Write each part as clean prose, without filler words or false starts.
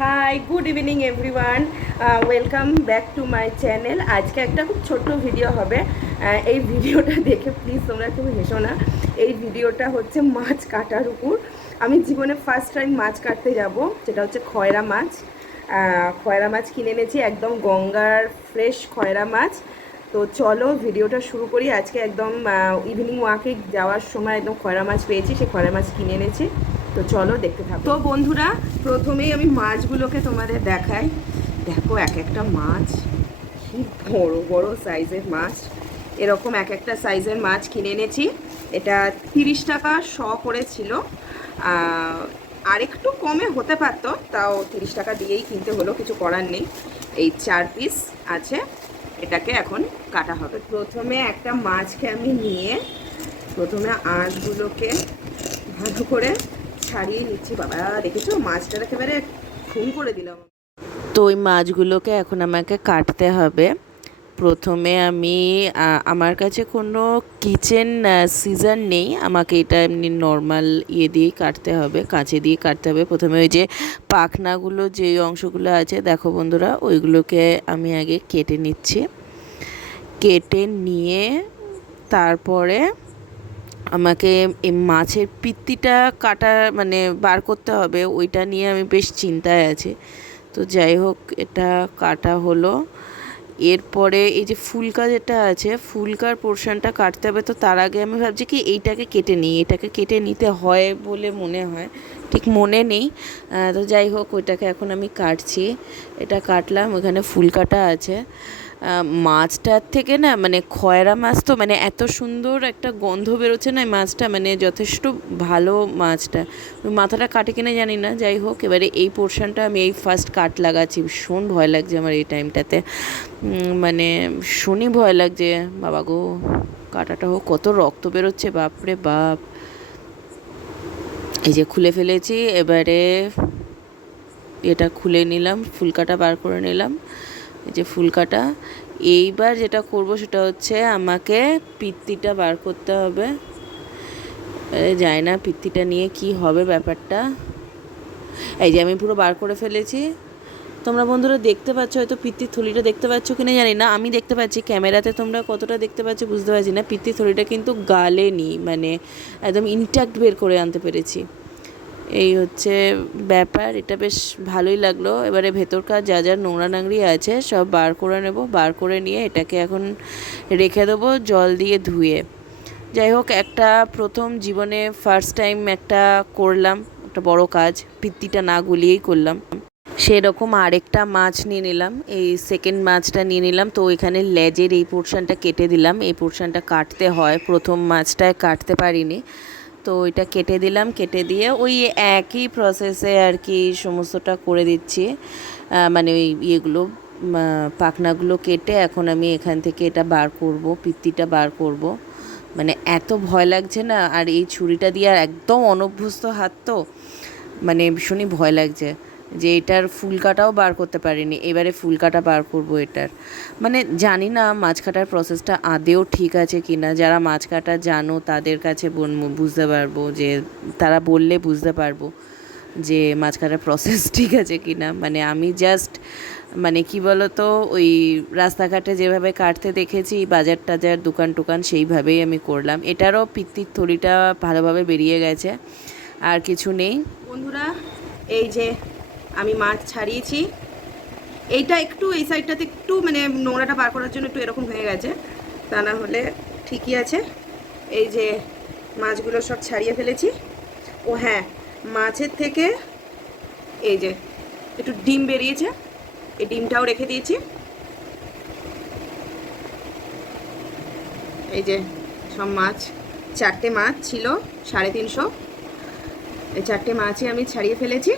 High, good evening everyone, welcome back to my channel. আজকে একটা খুব ছোট্ট ভিডিও হবে। এই ভিডিওটা দেখে প্লিজ তোমরা কেউ হেসো না। এই ভিডিওটা হচ্ছে মাছ কাটার উপর। আমি জীবনে ফার্স্ট টাইম মাছ কাটতে যাব, যেটা হচ্ছে খয়রা মাছ। খয়রা মাছ কিনে এনেছি, একদম গঙ্গার ফ্রেশ খয়রা মাছ। তো চলো ভিডিওটা শুরু করি। আজকে একদম ইভিনিং ওয়াকে যাওয়ার সময় একদম খয়রা মাছ পেয়েছি, সেই খয়রা মাছ কিনে এনেছি। তো চলো দেখতে থাকো। তো বন্ধুরা, প্রথমেই আমি মাছগুলোকে তোমাদের দেখাই। দেখো এক একটা মাছ কি বড় বড় সাইজের মাছ। এরকম এক একটা সাইজের মাছ কিনে এনেছি। এটা 30 টাকা শ করেছিল। আর একটু কমে হতে পারতো, তাও 30 টাকা দিয়েই কিনতে হলো, কিছু করার নেই। এই 4 পিস আছে, এটাকে এখন কাটা হবে। প্রথমে একটা মাছকে আমি নিয়ে প্রথমে আঁশগুলোকে ভালো করে ছাড়িয়ে নিচ্ছি। বাবা, দেখেছো মাছটা একেবারে খুন করে দিলাম। তো ওই মাছগুলোকে এখন আমাকে কাটতে হবে। প্রথমে আমি আমার কাছে কোনো কিচেন সিজার নেই, আমাকে এটা এমনি নর্মাল দিয়েই কাটতে হবে, কাঁচি দিয়ে কাটতে হবে। প্রথমে ওই যে পাখনাগুলো, যে অংশগুলো আছে দেখো বন্ধুরা, ওইগুলোকে আমি আগে কেটে নিচ্ছি। কেটে নিয়ে তারপরে আমাকে এই মাছের পিত্তিটা কাটা মানে বার করতে হবে, ওইটা নিয়ে আমি বেশ চিন্তায় আছি। তো যাই হোক, এটা কাটা হলো। এরপরে এই যে ফুলকা যেটা আছে, ফুলকার পোর্শনটা কাটতে হবে। তো তার আগে আমি ভাবছি কি এইটাকে কেটে নিই, এটাকে কেটে নিতে হয় বলে মনে হয়, ঠিক মনে নেই। তো যাই হোক, ওইটাকে এখন আমি কাটছি। এটা কাটলাম, ওখানে ফুলকাটা আছে। মাছটার থেকে না, মানে খয়রা মাছ তো, মানে এত সুন্দর একটা গন্ধ বেরোচ্ছে না এই মাছটা, মানে যথেষ্ট ভালো মাছটা। মাথাটা কাটে কিনা জানি না, যাই হোক এবারে এই পোর্শনটা আমি এই ফার্স্ট কাট লাগাচ্ছি। ভীষণ ভয় লাগছে আমার এই টাইমটাতে, মানে ভীষণই ভয় লাগছে। বাবা গো, কাটাটা হোক, কত রক্ত বেরোচ্ছে, বাপরে বাপ। এই যে খুলে ফেলেছি, এবারে এটা খুলে নিলাম, ফুলকাটা বার করে নিলাম। এই যে ফুলকাটা, এইবার যেটা করব সেটা হচ্ছে আমাকে পিত্তিটা বার করতে হবে। জানি না পিত্তিটা নিয়ে কি হবে ব্যাপারটা। এই যে আমি পুরো বার করে ফেলেছি। তোমরা বন্ধুরা দেখতে পাচ্ছ হয়তো, পিত্তির থলিটা দেখতে পাচ্ছ কিনা জানি না, আমি দেখতে পাচ্ছি। ক্যামেরাতে তোমরা কতটা দেখতে পাচ্ছ বুঝতে পারছি না। পিত্তির থলিটা কিন্তু গালেনি, মানে একদম ইনট্যাক্ট বের করে আনতে পেরেছি। এই হচ্ছে ব্যাপার, এটা বেশ ভালোই লাগলো। এবারে ভেতরকার যা যা নোংরা নাংড়ি আছে সব বার করে নেব। বার করে নিয়ে এটাকে এখন রেখে দেবো জল দিয়ে ধুয়ে। যাই হোক, একটা প্রথম জীবনে ফার্স্ট টাইম একটা করলাম, একটা বড় কাজ, পিত্তিটা না গুলিয়েই করলাম। সেরকম আরেকটা মাছ নিয়ে নিলাম, এই সেকেন্ড মাছটা নিয়ে নিলাম। তো এখানে লেজের এই পোর্শনটা কেটে দিলাম, এই পোর্শনটা কাটতে হয়, প্রথম মাছটায় কাটতে পারিনি। তো এটা কেটে দিলাম, কেটে দিয়ে ওই একই প্রসেসে আর কি সমস্তটা করে দিচ্ছি। মানে ওই ইয়েগুলো, পাখনাগুলো কেটে এখন আমি এখান থেকে এটা বার করব, পিত্তিটা বার করব। মানে এত ভয় লাগছে না, আর এই ছুরিটা দিয়ে আর একদম অনভ্যস্ত হাত তো, মানে ভীষণই ভয় লাগছে যে এটার ফুলকাটাও বার করতে পারিনি। এবারে ফুলকাটা বার করব এটার। মানে জানি না মাছ কাটার প্রসেসটা আদেও ঠিক আছে কি না। যারা মাছ কাটা জানো তাদের কাছে বুঝতে পারবো, যে তারা বললে বুঝতে পারবো যে মাছ কাটার প্রসেস ঠিক আছে কি না। মানে আমি জাস্ট, মানে কি বলতো, ওই রাস্তাঘাটে যেভাবে কাটতে দেখেছি, বাজার টাজার দোকান টোকান, সেইভাবেই আমি করলাম। এটারও পিত্তির থলিটা ভালোভাবে বেরিয়ে গেছে, আর কিছু নেই। বন্ধুরা, এই যে আমি মাছ ছাড়িয়েছি। এইটা একটু এই সাইডটাতে একটু মানে নোংরাটা বার করার জন্য একটু এরকম হয়ে গেছে, তা না হলে ঠিকই আছে। এই যে মাছগুলো সব ছাড়িয়ে ফেলেছি। ও হ্যাঁ, মাছের থেকে এই যে একটু ডিম বেরিয়েছে, এই ডিমটাও রেখে দিয়েছি। এই যে সব মাছ, 4টে মাছ ছিল 350, এই 4টে মাছই আমি ছাড়িয়ে ফেলেছি।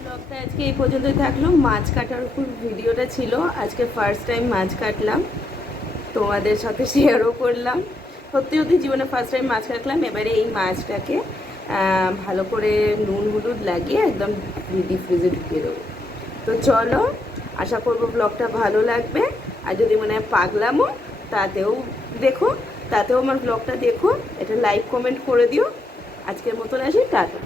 ব্লগটা আজকে এই পর্যন্তই থাকলো। মাছ কাটার উপর ভিডিওটা ছিল, আজকে ফার্স্ট টাইম মাছ কাটলাম, তোমাদের সাথে শেয়ারও করলাম। সত্যি সত্যি জীবনে ফার্স্ট টাইম মাছ কাটলাম। এবারে এই মাছটাকে ভালো করে নুন হলুদ লাগিয়ে একদম ডিপ ফ্রিজে ঢুকিয়ে দেবো। তো চলো, আশা করবো ব্লগটা ভালো লাগবে। আর যদি মনে হয় পাগলামো, তাতেও দেখো, তাতেও আমার ব্লগটা দেখো। এটা লাইক কমেন্ট করে দিও। আজকের মতন আসি, টাটা।